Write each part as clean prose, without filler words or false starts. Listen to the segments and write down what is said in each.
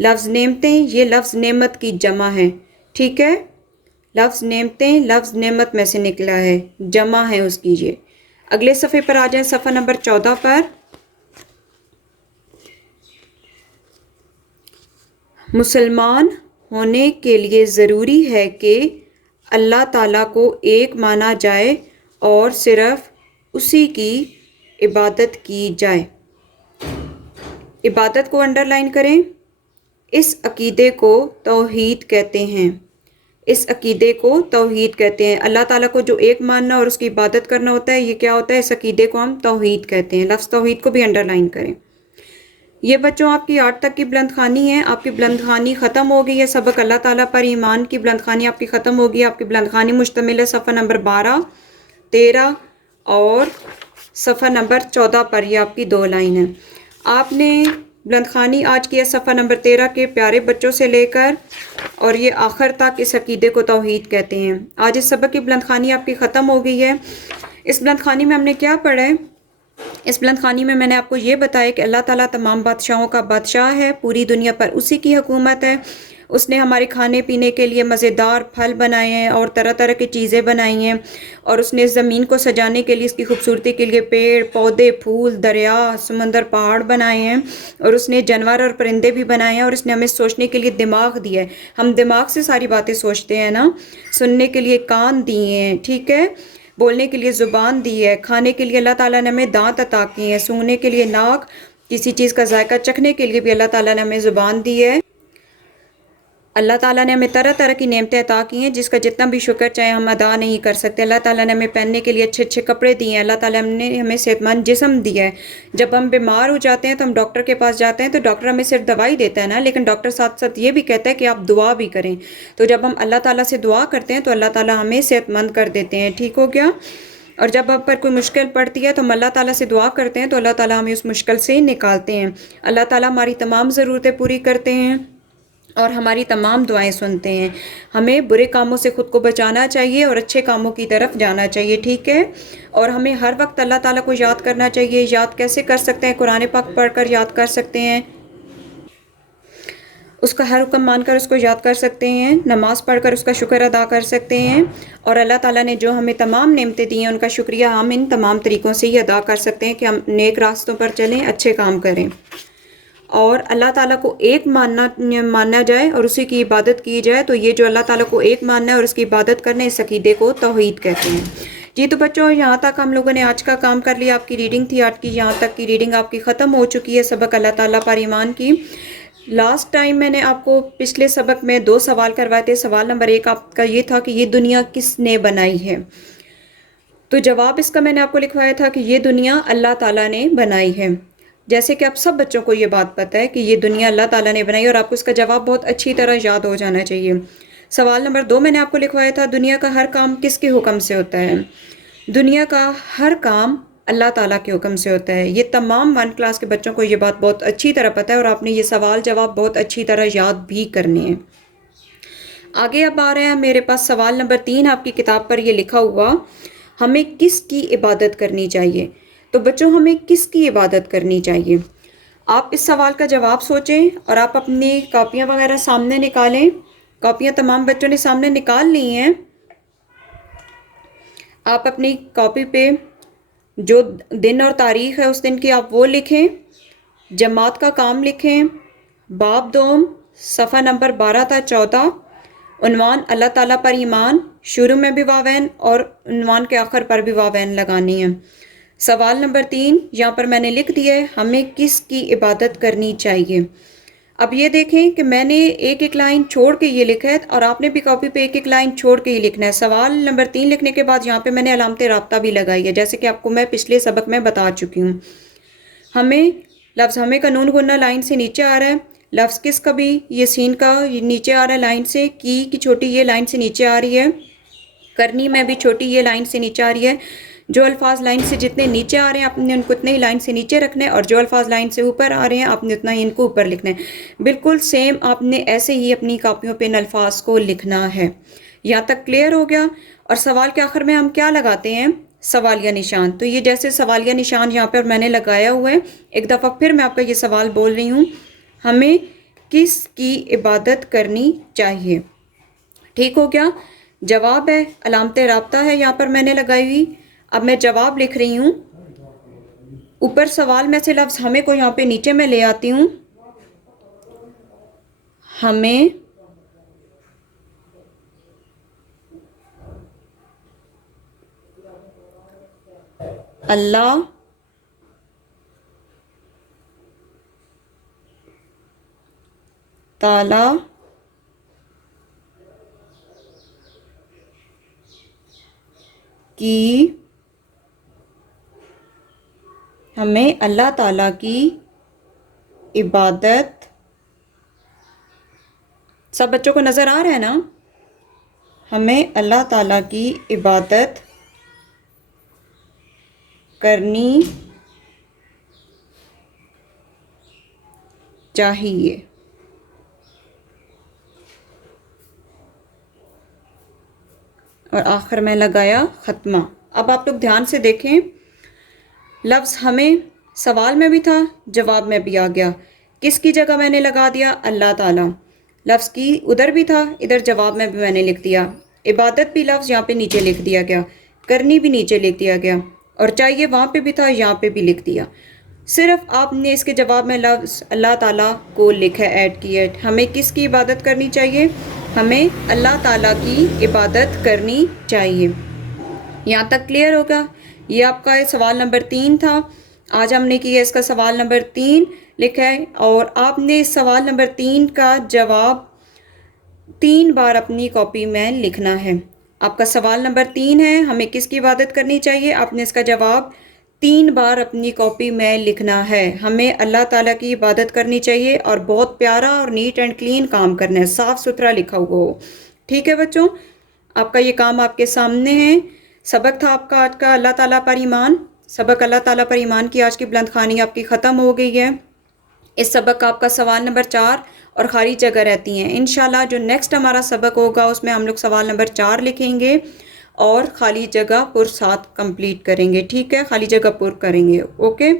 لفظ نعمتیں یہ لفظ نعمت کی جمع ہے، ٹھیک ہے، لفظ نعمتیں لفظ نعمت میں سے نکلا ہے، جمع ہے اس کی یہ۔ اگلے صفحے پر آ جائیں، صفحہ نمبر 14 پر۔ مسلمان ہونے کے لیے ضروری ہے کہ اللہ تعالیٰ کو ایک مانا جائے اور صرف اسی کی عبادت کی جائے۔ عبادت کو انڈر لائن کریں۔ اس عقیدے کو توحید کہتے ہیں، اس عقیدے کو توحید کہتے ہیں۔ اللہ تعالیٰ کو جو ایک ماننا اور اس کی عبادت کرنا ہوتا ہے، یہ کیا ہوتا ہے؟ اس عقیدے کو ہم توحید کہتے ہیں۔ لفظ توحید کو بھی انڈر لائن کریں۔ یہ بچوں آپ کی 8 تک کی بلند خوانی ہے، آپ کی بلند خوانی ختم ہو گئی ہے، سبق اللہ تعالیٰ پر ایمان کی بلند خوانی آپ کی ختم ہو گئی ہے۔ آپ کی بلند خوانی مشتمل ہے صفحہ نمبر 12، 13 اور صفحہ نمبر 14 پر، یہ آپ کی 2 لائن ہیں۔ آپ نے بلند خوانی آج کی ہے صفحہ نمبر 13 کے پیارے بچوں سے لے کر اور یہ آخر تک اس عقیدے کو توحید کہتے ہیں۔ آج اس سبق کی بلند خوانی آپ کی ختم ہو گئی ہے۔ اس بلند خوانی میں ہم نے کیا پڑھا ہے؟ اس بلند خوانی میں نے آپ کو یہ بتایا کہ اللہ تعالیٰ تمام بادشاہوں کا بادشاہ ہے، پوری دنیا پر اسی کی حکومت ہے۔ اس نے ہمارے کھانے پینے کے لیے مزیدار پھل بنائے ہیں اور طرح طرح کی چیزیں بنائی ہیں، اور اس نے زمین کو سجانے کے لیے، اس کی خوبصورتی کے لیے پیڑ پودے پھول دریا سمندر پہاڑ بنائے ہیں، اور اس نے جانور اور پرندے بھی بنائے ہیں، اور اس نے ہمیں سوچنے کے لیے دماغ دیا ہے۔ ہم دماغ سے ساری باتیں سوچتے ہیں نا، سننے کے لیے کان دیے ہیں، ٹھیک ہے، بولنے کے لیے زبان دی ہے، کھانے کے لیے اللہ تعالیٰ نے ہمیں دانت عطا کیے ہیں، سونگنے کے لیے ناک، کسی چیز کا ذائقہ چکھنے کے لیے بھی اللہ تعالیٰ نے ہمیں زبان دی ہے۔ اللہ تعالیٰ نے ہمیں طرح طرح کی نعمتیں عطا کی ہیں جس کا جتنا بھی شکر چاہے ہم ادا نہیں کر سکتے۔ اللہ تعالیٰ نے ہمیں پہننے کے لیے اچھے اچھے کپڑے دیے ہیں، اللہ تعالیٰ نے ہمیں صحت مند جسم دیا ہے۔ جب ہم بیمار ہو جاتے ہیں تو ہم ڈاکٹر کے پاس جاتے ہیں تو ڈاکٹر ہمیں صرف دوائی دیتا ہے نا، لیکن ڈاکٹر ساتھ ساتھ یہ بھی کہتا ہے کہ آپ دعا بھی کریں۔ تو جب ہم اللہ تعالیٰ سے دعا کرتے ہیں تو اللہ تعالیٰ ہمیں صحت مند کر دیتے ہیں، ٹھیک ہو گیا؟ اور جب آپ پر کوئی مشکل پڑتی ہے تو ہم اللہ تعالیٰ سے دعا کرتے ہیں تو اللہ تعالیٰ ہمیں اس مشکل سے نکالتے ہیں۔ اللہ تعالیٰ ہماری تمام ضرورتیں پوری کرتے ہیں اور ہماری تمام دعائیں سنتے ہیں۔ ہمیں برے کاموں سے خود کو بچانا چاہیے اور اچھے کاموں کی طرف جانا چاہیے، ٹھیک ہے؟ اور ہمیں ہر وقت اللہ تعالیٰ کو یاد کرنا چاہیے۔ یاد کیسے کر سکتے ہیں؟ قرآن پاک پڑھ کر یاد کر سکتے ہیں، اس کا ہر حکم مان کر اس کو یاد کر سکتے ہیں، نماز پڑھ کر اس کا شکر ادا کر سکتے ہیں، اور اللہ تعالیٰ نے جو ہمیں تمام نعمتیں دی ہیں ان کا شکریہ ہم ان تمام طریقوں سے ہی ادا کر سکتے ہیں کہ ہم نیک راستوں پر چلیں، اچھے کام کریں، اور اللہ تعالیٰ کو ایک ماننا جائے اور اسی کی عبادت کی جائے۔ تو یہ جو اللہ تعالیٰ کو ایک ماننا ہے اور اس کی عبادت کرنا، اس عقیدے کو توحید کہتے ہیں۔ جی تو بچوں، یہاں تک ہم لوگوں نے آج کا کام کر لیا۔ آپ کی ریڈنگ تھی آج کی، یہاں تک کی ریڈنگ آپ کی ختم ہو چکی ہے سبق اللہ تعالیٰ پر ایمان کی۔ لاسٹ ٹائم میں نے آپ کو پچھلے سبق میں 2 سوال کروائے تھے۔ سوال نمبر 1 آپ کا یہ تھا کہ یہ دنیا کس نے بنائی ہے، تو جواب اس کا میں نے آپ کو لکھوایا تھا کہ یہ دنیا اللہ تعالیٰ نے بنائی ہے۔ جیسے کہ آپ سب بچوں کو یہ بات پتہ ہے کہ یہ دنیا اللہ تعالیٰ نے بنائی، اور آپ کو اس کا جواب بہت اچھی طرح یاد ہو جانا چاہیے۔ سوال نمبر 2 میں نے آپ کو لکھوایا تھا دنیا کا ہر کام کس کے حکم سے ہوتا ہے؟ دنیا کا ہر کام اللہ تعالیٰ کے حکم سے ہوتا ہے۔ یہ تمام 1 کلاس کے بچوں کو یہ بات بہت اچھی طرح پتہ ہے، اور آپ نے یہ سوال جواب بہت اچھی طرح یاد بھی کرنے ہیں۔ آگے اب آ رہے ہیں میرے پاس سوال نمبر 3 آپ کی کتاب پر یہ لکھا ہوا، ہمیں کس کی عبادت کرنی چاہیے؟ تو بچوں، ہمیں کس کی عبادت کرنی چاہیے؟ آپ اس سوال کا جواب سوچیں اور آپ اپنی کاپیاں وغیرہ سامنے نکالیں۔ کاپیاں تمام بچوں نے سامنے نکال لی ہیں۔ آپ اپنی کاپی پہ جو دن اور تاریخ ہے اس دن کی آپ وہ لکھیں، جماعت کا کام لکھیں، باب دوم صفحہ نمبر 12 تا 14، عنوان اللہ تعالیٰ پر ایمان، شروع میں بھی واوین اور عنوان کے آخر پر بھی واوین لگانی ہے۔ سوال نمبر 3 یہاں پر میں نے لکھ دیا ہے، ہمیں کس کی عبادت کرنی چاہیے؟ اب یہ دیکھیں کہ میں نے ایک ایک لائن چھوڑ کے یہ لکھا ہے اور آپ نے بھی کاپی پہ ایک ایک لائن چھوڑ کے ہی لکھنا ہے۔ سوال نمبر 3 لکھنے کے بعد یہاں پہ میں نے علامت رابطہ بھی لگائی ہے، جیسے کہ آپ کو میں پچھلے سبق میں بتا چکی ہوں۔ ہمیں لفظ ہمیں کا نون غنہ لائن سے نیچے آ رہا ہے، لفظ کس کا بھی یہ سین کا نیچے آ رہا ہے لائن سے، کی چھوٹی یہ لائن سے نیچے آ رہی ہے، کرنی میں بھی چھوٹی یہ لائن سے نیچے آ رہی ہے۔ جو الفاظ لائن سے جتنے نیچے آ رہے ہیں آپ نے ان کو اتنے ہی لائن سے نیچے رکھنا ہے، اور جو الفاظ لائن سے اوپر آ رہے ہیں آپ نے اتنا ہی ان کو اوپر لکھنا ہے۔ بالکل سیم آپ نے ایسے ہی اپنی کاپیوں پہ ان الفاظ کو لکھنا ہے۔ یہاں تک کلیئر ہو گیا؟ اور سوال کے آخر میں ہم کیا لگاتے ہیں؟ سوالیہ نشان۔ تو یہ جیسے سوالیہ نشان یہاں پر میں نے لگایا ہوا ہے، ایک دفعہ پھر میں آپ کا یہ سوال بول رہی ہوں، ہمیں کس کی عبادت کرنی چاہیے. ٹھیک ہو گیا. جواب ہے علامت رابطہ ہے یہاں پر میں نے لگائی ہوئی. اب میں جواب لکھ رہی ہوں. اوپر سوال میں سے لفظ ہمیں کو یہاں پہ نیچے میں لے آتی ہوں. ہمیں اللہ تعالی کی ہمیں اللہ تعالیٰ کی عبادت. سب بچوں کو نظر آ رہا ہے نا؟ ہمیں اللہ تعالیٰ کی عبادت کرنی چاہیے. اور آخر میں لگایا ختمہ. اب آپ لوگ دھیان سے دیکھیں. لفظ ہمیں سوال میں بھی تھا، جواب میں بھی آ گیا. کس کی جگہ میں نے لگا دیا؟ اللہ تعالیٰ. لفظ کی ادھر بھی تھا، ادھر جواب میں بھی میں نے لکھ دیا. عبادت بھی لفظ یہاں پہ نیچے لکھ دیا گیا، کرنی بھی نیچے لکھ دیا گیا، اور چاہیے وہاں پہ بھی تھا، یہاں پہ بھی لکھ دیا. صرف آپ نے اس کے جواب میں لفظ اللہ تعالیٰ کو لکھا، ایڈ کیا. ہمیں کس کی عبادت کرنی چاہیے؟ ہمیں اللہ تعالیٰ کی عبادت کرنی چاہیے. یہاں تک کلیئر ہوگا؟ یہ آپ کا سوال نمبر 3 تھا. آج ہم نے کیا اس کا سوال نمبر 3 لکھا ہے، اور آپ نے اس سوال نمبر 3 کا جواب 3 بار اپنی کاپی میں لکھنا ہے. آپ کا سوال نمبر 3 ہے، ہمیں کس کی عبادت کرنی چاہیے. آپ نے اس کا جواب 3 بار اپنی کاپی میں لکھنا ہے. ہمیں اللہ تعالیٰ کی عبادت کرنی چاہیے، اور بہت پیارا اور نیٹ اینڈ کلین کام کرنا ہے، صاف ستھرا لکھا ہوا ہو. ٹھیک ہے بچوں، آپ کا یہ کام آپ کے سامنے ہے. سبق تھا آپ کا آج کا اللہ تعالیٰ پر ایمان. سبق اللہ تعالیٰ پر ایمان کی آج کی بلند خوانی آپ کی ختم ہو گئی ہے. اس سبق کا آپ کا سوال نمبر 4 اور خالی جگہ رہتی ہیں. انشاءاللہ جو نیکسٹ ہمارا سبق ہوگا اس میں ہم لوگ سوال نمبر 4 لکھیں گے اور خالی جگہ پر 7 کمپلیٹ کریں گے. ٹھیک ہے، خالی جگہ پر کریں گے. اوکے،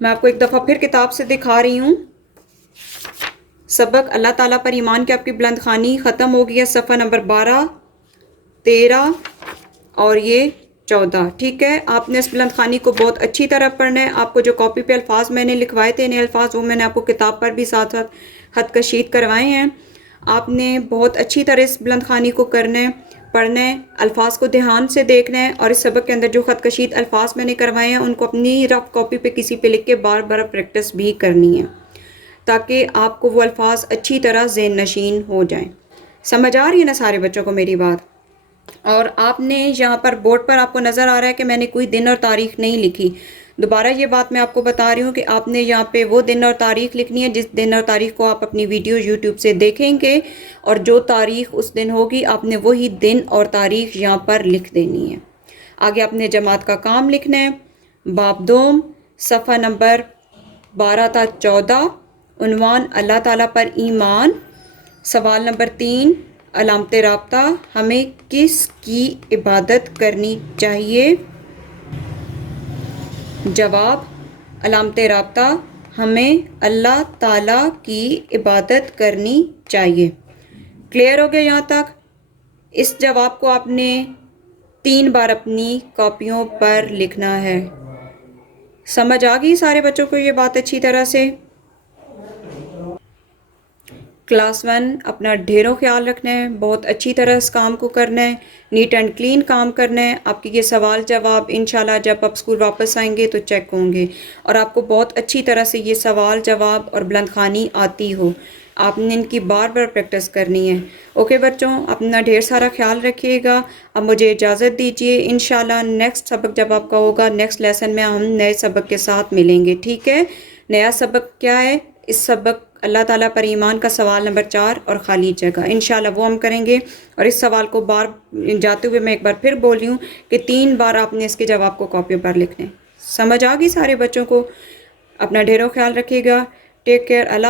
میں آپ کو ایک دفعہ پھر کتاب سے دکھا رہی ہوں. سبق اللہ تعالیٰ پر ایمان کی آپ کی بلند خوانی ختم ہو گئی ہے. صفحہ نمبر 12، 13 اور یہ 14. ٹھیک ہے، آپ نے اس بلند خوانی کو بہت اچھی طرح پڑھنا ہے. آپ کو جو کاپی پہ الفاظ میں نے لکھوائے تھے نئے الفاظ، وہ میں نے آپ کو کتاب پر بھی ساتھ ساتھ خط کشید کروائے ہیں. آپ نے بہت اچھی طرح اس بلند خوانی کو کرنا ہے، پڑھنا ہے، الفاظ کو دھیان سے دیکھنا ہے، اور اس سبق کے اندر جو خط کشید الفاظ میں نے کروائے ہیں ان کو اپنی رف کاپی پہ کسی پہ لکھ کے بار بار پریکٹس بھی کرنی ہے، تاکہ آپ کو وہ الفاظ اچھی طرح ذہن نشین ہو جائیں. سمجھ آ رہی ہے نا سارے بچوں کو میری بات؟ اور آپ نے یہاں پر بورڈ پر آپ کو نظر آ رہا ہے کہ میں نے کوئی دن اور تاریخ نہیں لکھی. دوبارہ یہ بات میں آپ کو بتا رہی ہوں کہ آپ نے یہاں پہ وہ دن اور تاریخ لکھنی ہے جس دن اور تاریخ کو آپ اپنی ویڈیو یوٹیوب سے دیکھیں گے، اور جو تاریخ اس دن ہوگی آپ نے وہی دن اور تاریخ یہاں پر لکھ دینی ہے. آگے آپ نے جماعت کا کام لکھنا ہے. باب دوم، صفحہ نمبر 12 تا 14، عنوان اللہ تعالیٰ پر ایمان. سوال نمبر 3، علامت رابطہ، ہمیں کس کی عبادت کرنی چاہیے. جواب، علامت رابطہ، ہمیں اللہ تعالیٰ کی عبادت کرنی چاہیے. کلیئر ہو گیا یہاں تک؟ اس جواب کو آپ نے 3 بار اپنی کاپیوں پر لکھنا ہے. سمجھ آ گئی سارے بچوں کو یہ بات اچھی طرح سے؟ کلاس 1 اپنا ڈھیروں خیال رکھنا ہے، بہت اچھی طرح اس کام کو کرنا ہے، نیٹ اینڈ کلین کام کرنا ہے. آپ کے یہ سوال جواب انشاءاللہ جب آپ اسکول واپس آئیں گے تو چیک ہوں گے، اور آپ کو بہت اچھی طرح سے یہ سوال جواب اور بلند خوانی آتی ہو. آپ نے ان کی بار بار پریکٹس کرنی ہے. اوکے بچوں، اپنا ڈھیر سارا خیال رکھیے گا. اب مجھے اجازت دیجیے، انشاءاللہ نیکسٹ سبق جب آپ کا ہوگا، نیکسٹ لیسن میں ہم نئے سبق کے ساتھ ملیں گے. ٹھیک ہے، نیا سبق کیا ہے؟ اس سبق اللہ تعالیٰ پر ایمان کا سوال نمبر 4 اور خالی جگہ، انشاءاللہ وہ ہم کریں گے. اور اس سوال کو بار جاتے ہوئے میں ایک بار پھر بول رہی ہوں کہ 3 بار آپ نے اس کے جواب کو کاپی پر لکھنے. سمجھ آ گئی سارے بچوں کو؟ اپنا ڈھیروں خیال رکھیے گا. Take care. اللہ